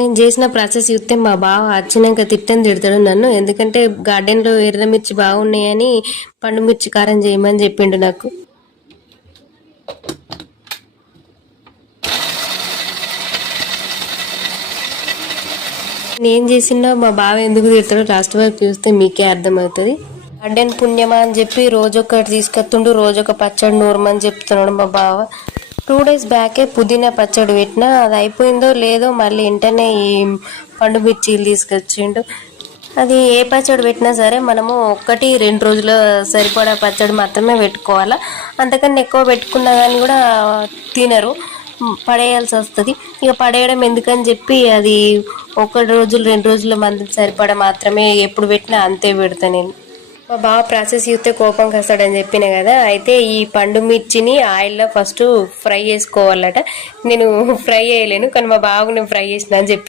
నేను చేసిన ప్రాసెస్ చూస్తే మా బావ వచ్చినాక తిట్టని తిడతాడు నన్ను. ఎందుకంటే గార్డెన్లో ఎర్రమిర్చి బాగున్నాయని పండు మిర్చి కారం చేయమని చెప్పిండు నాకు. నేను చేసినా మా బావ ఎందుకు తిడతాడో లాస్ట్ వరకు చూస్తే మీకే అర్థమవుతుంది. గార్డెన్ పుణ్యమా అని చెప్పి రోజు ఒకటి తీసుకొస్తుండు రోజు ఒక పచ్చడి నూరమని చెప్తున్నాడు మా బావ. టూ డేస్ బ్యాకే పుదీనా పచ్చడి పెట్టిన అది అయిపోయిందో లేదో మళ్ళీ వెంటనే ఈ పండు మిర్చీలు తీసుకొచ్చిండు. అది ఏ పచ్చడి పెట్టినా సరే మనము ఒక్కటి రెండు రోజుల సరిపడా పచ్చడి మాత్రమే పెట్టుకోవాలా. అంతకన్నా ఎక్కువ పెట్టుకున్నా కానీ కూడా తినరు. పడేయాల్సి వస్తుంది. ఇక పడేయడం ఎందుకని చెప్పి అది ఒక రోజులు రెండు రోజుల మంది సరిపడా మాత్రమే ఎప్పుడు పెట్టినా అంతే పెడతా నేను. మా బావ ప్రాసెస్ చూస్తే కోపం కస్తాడని చెప్పిన కదా అయితే ఈ పండు మిర్చిని ఆయిల్లో ఫస్ట్ ఫ్రై చేసుకోవాలట. నేను ఫ్రై చేయలేను కానీ మా బావకు నేను ఫ్రై చేసిన అని చెప్పి